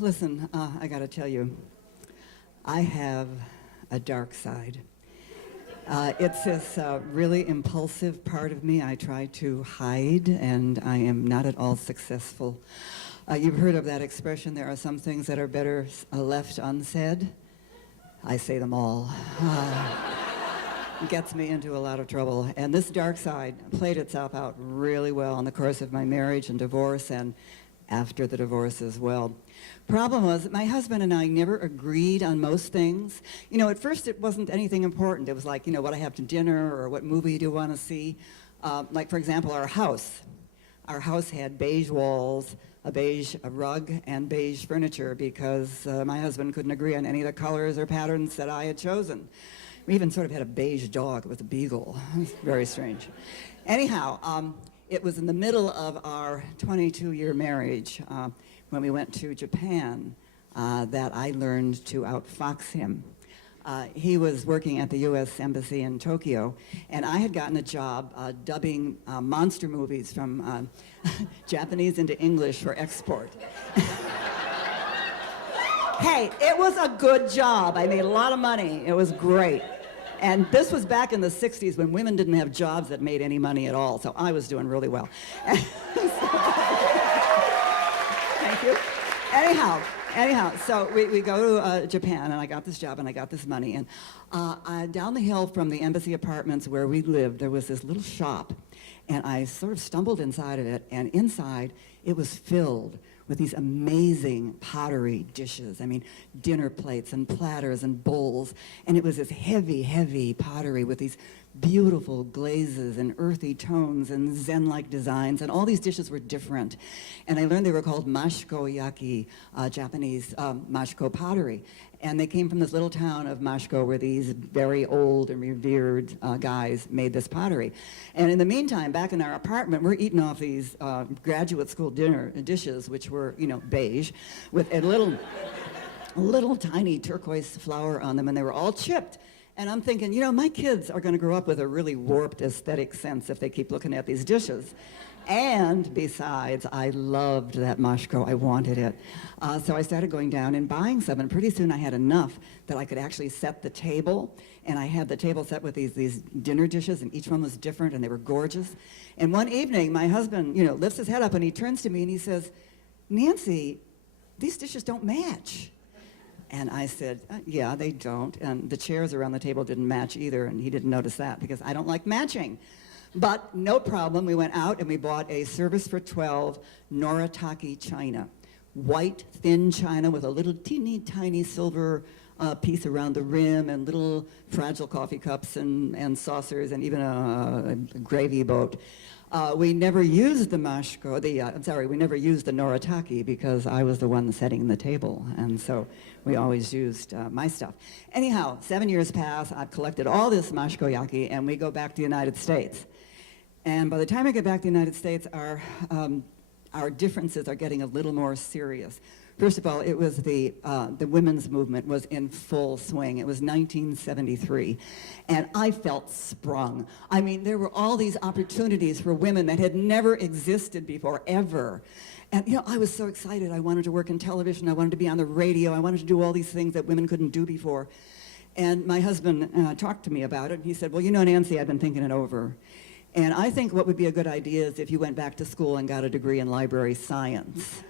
Listen, I gotta tell you, I have a dark side. It's this really impulsive part of me I try to hide, and I am not at all successful. You've heard of that expression, there are some things that are better left unsaid. I say them all. Gets me into a lot of trouble. And this dark side played itself out really well in the course of my marriage and divorce, and after the divorce as well. Problem was, my husband and I never agreed on most things. You know, at first it wasn't anything important. It was like, you know, what I have to dinner or what movie do you want to see? Like, for example, our house. Our house had beige walls, a beige rug, and beige furniture because my husband couldn't agree on any of the colors or patterns that I had chosen. We even sort of had a beige dog with a beagle. It was very strange. Anyhow, it was in the middle of our 22-year marriage when we went to Japan that I learned to outfox him. He was working at the U.S. Embassy in Tokyo, and I had gotten a job dubbing monster movies from Japanese into English for export. Hey, it was a good job. I made a lot of money. It was great. And this was back in the 60s when women didn't have jobs that made any money at all, so I was doing really well. Thank you. Anyhow, so we go to Japan, and I got this job, and I got this money. And down the hill from the embassy apartments where we lived, there was this little shop. And I sort of stumbled inside of it, and inside it was filled with these amazing pottery dishes. I mean, dinner plates and platters and bowls. And it was this heavy, heavy pottery with these beautiful glazes and earthy tones and zen-like designs. And all these dishes were different. And I learned they were called mashiko-yaki, Japanese mashiko pottery. And they came from this little town of Mashiko where these very old and revered guys made this pottery. And in the meantime, back in our apartment, we're eating off these graduate school dinner dishes, which were, you know, beige, with a little tiny turquoise flower on them, and they were all chipped. And I'm thinking, you know, my kids are going to grow up with a really warped aesthetic sense if they keep looking at these dishes. And besides, I loved that mashiko. I wanted it. So I started going down and buying some, and pretty soon I had enough that I could actually set the table. And I had the table set with these dinner dishes, and each one was different, and they were gorgeous. And one evening, my husband, you know, lifts his head up, and he turns to me, and he says, "Nancy, these dishes don't match." And I said, yeah, they don't. And the chairs around the table didn't match either, and he didn't notice that because I don't like matching. But no problem, we went out and we bought a service for 12 Noritake china. White, thin china with a little teeny tiny silver piece around the rim and little fragile coffee cups and saucers and even a gravy boat. We never used the mashiko, we never used the Noritake because I was the one setting the table, and so we always used my stuff. Anyhow, 7 years pass, I've collected all this mashiko-yaki, and we go back to the United States. And by the time I get back to the United States, our differences are getting a little more serious. First of all, it was the women's movement was in full swing. It was 1973, and I felt sprung. I mean, there were all these opportunities for women that had never existed before, ever. And, you know, I was so excited. I wanted to work in television. I wanted to be on the radio. I wanted to do all these things that women couldn't do before. And my husband talked to me about it, and he said, well, you know, Nancy, I've been thinking it over. And I think what would be a good idea is if you went back to school and got a degree in library science.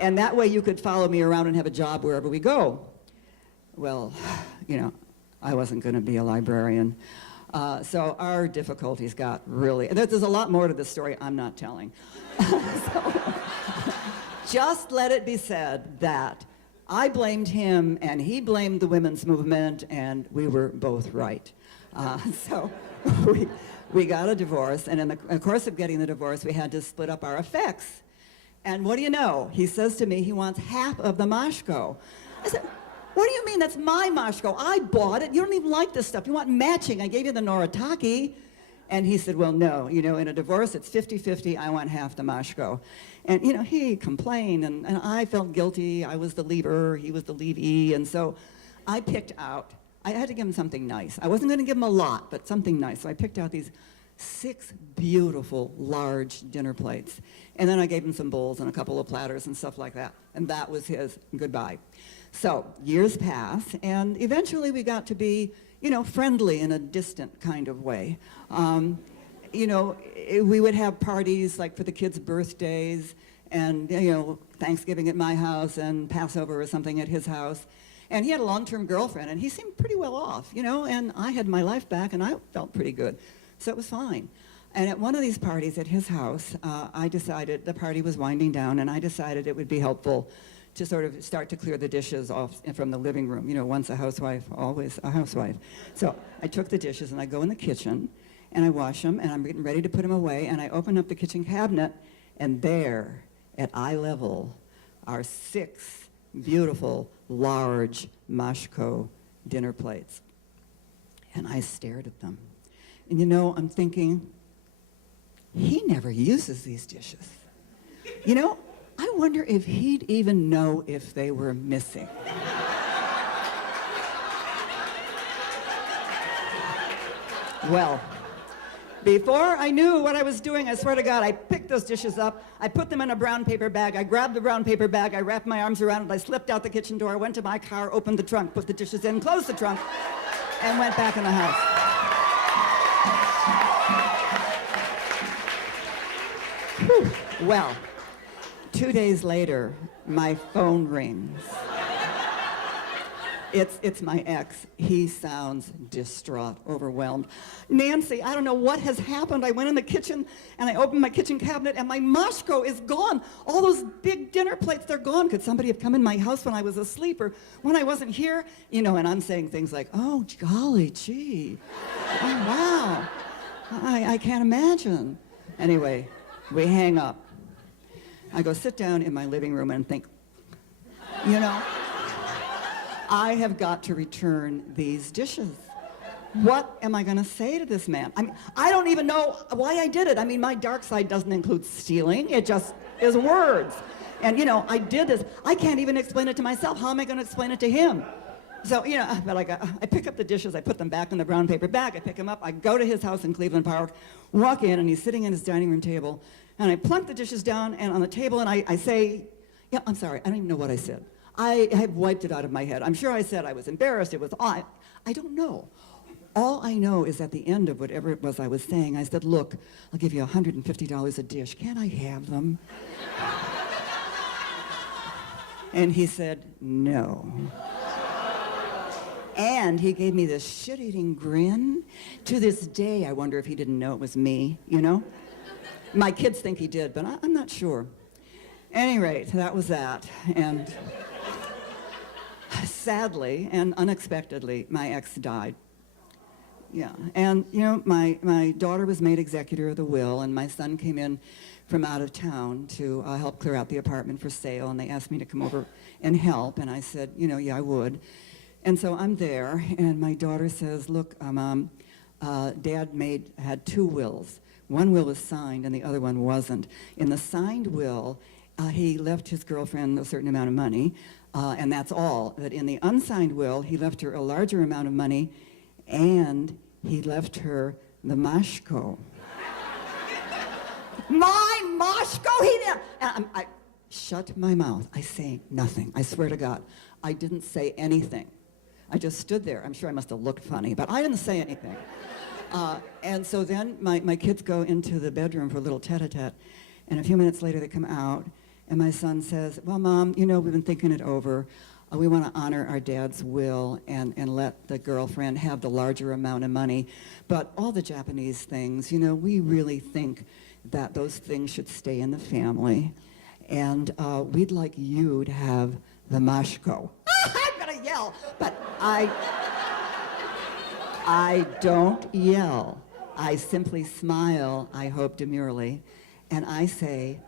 And that way you could follow me around and have a job wherever we go. Well, you know, I wasn't going to be a librarian. So our difficulties got really, there's a lot more to this story I'm not telling. So, just let it be said that I blamed him and he blamed the women's movement, and we were both right. So we got a divorce, and in the course of getting the divorce, we had to split up our effects. And what do you know? He says to me he wants half of the mashiko. I said, what do you mean? That's my mashiko. I bought it. You don't even like this stuff. You want matching. I gave you the Noritake. And he said, well, no. You know, in a divorce, it's 50-50. I want half the mashiko. And, you know, he complained, and I felt guilty. I was the leaver. He was the leavee. And so I picked out, I had to give him something nice. I wasn't going to give him a lot, but something nice. So I picked out these 6 beautiful, large dinner plates. And then I gave him some bowls and a couple of platters and stuff like that. And that was his goodbye. So years pass, and eventually we got to be, friendly in a distant kind of way. We would have parties like for the kids' birthdays and, Thanksgiving at my house and Passover or something at his house. And he had a long-term girlfriend, and he seemed pretty well off, and I had my life back, and I felt pretty good. So it was fine. And at one of these parties at his house, I decided, the party was winding down, and I decided it would be helpful to sort of start to clear the dishes off from the living room. Once a housewife, always a housewife. So I took the dishes, and I go in the kitchen, and I wash them, and I'm getting ready to put them away, and I open up the kitchen cabinet, and there, at eye level, are 6 beautiful, large Mashko dinner plates. And I stared at them. And I'm thinking, he never uses these dishes. I wonder if he'd even know if they were missing. Well, before I knew what I was doing, I swear to God, I picked those dishes up, I put them in a brown paper bag, I grabbed the brown paper bag, I wrapped my arms around it, I slipped out the kitchen door, went to my car, opened the trunk, put the dishes in, closed the trunk, and went back in the house. Whew. Well, 2 days later, my phone rings. It's my ex. He sounds distraught, overwhelmed. Nancy, I don't know what has happened. I went in the kitchen and I opened my kitchen cabinet and my Mashko is gone. All those big dinner plates, they're gone. Could somebody have come in my house when I was asleep or when I wasn't here? And I'm saying things like, oh, golly gee. Oh, wow. I can't imagine. Anyway, we hang up. I go sit down in my living room and think, I have got to return these dishes. What am I going to say to this man? I don't even know why I did it. My dark side doesn't include stealing. It just is words. And, I did this. I can't even explain it to myself. How am I going to explain it to him? So, but I pick up the dishes. I put them back in the brown paper bag. I pick them up. I go to his house in Cleveland Park, walk in, and he's sitting at his dining room table. And I plunk the dishes down and on the table, and I say, I'm sorry. I don't even know what I said. I have wiped it out of my head. I'm sure I said I was embarrassed. It was I don't know. All I know is at the end of whatever it was I was saying, I said, look, I'll give you $150 a dish. Can I have them? And he said, no. And he gave me this shit-eating grin. To this day, I wonder if he didn't know it was me, My kids think he did, but I'm not sure. At any rate, that was that. And sadly and unexpectedly, my ex died. Yeah, and my daughter was made executor of the will, and my son came in from out of town to help clear out the apartment for sale, and they asked me to come over and help, and I said, yeah, I would. And so I'm there, and my daughter says, look, Mom, Dad had 2 wills. One will was signed, and the other one wasn't. In the signed will, he left his girlfriend a certain amount of money, and that's all. But in the unsigned will, he left her a larger amount of money, and he left her the Mashko. My Mashko? He did. I shut my mouth. I say nothing. I swear to God. I didn't say anything. I just stood there. I'm sure I must have looked funny, but I didn't say anything. And so then my kids go into the bedroom for a little tete-a-tete, and a few minutes later they come out, and my son says, well, Mom, we've been thinking it over. We want to honor our dad's will and let the girlfriend have the larger amount of money. But all the Japanese things, we really think that those things should stay in the family. And we'd like you to have the Mashko. I'm going to yell, but I don't yell. I simply smile, I hope demurely, and I say,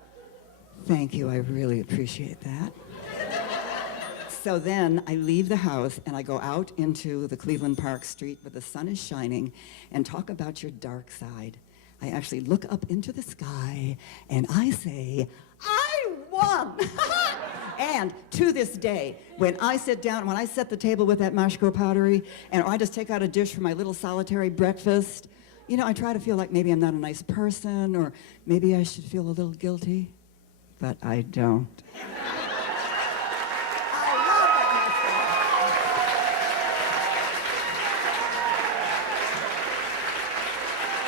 thank you, I really appreciate that. So then I leave the house and I go out into the Cleveland Park street where the sun is shining and talk about your dark side. I actually look up into the sky and I say, I won! And to this day, when I sit down, when I set the table with that Mashko pottery, and I just take out a dish for my little solitary breakfast, you know, I try to feel like maybe I'm not a nice person, or maybe I should feel a little guilty, but I don't.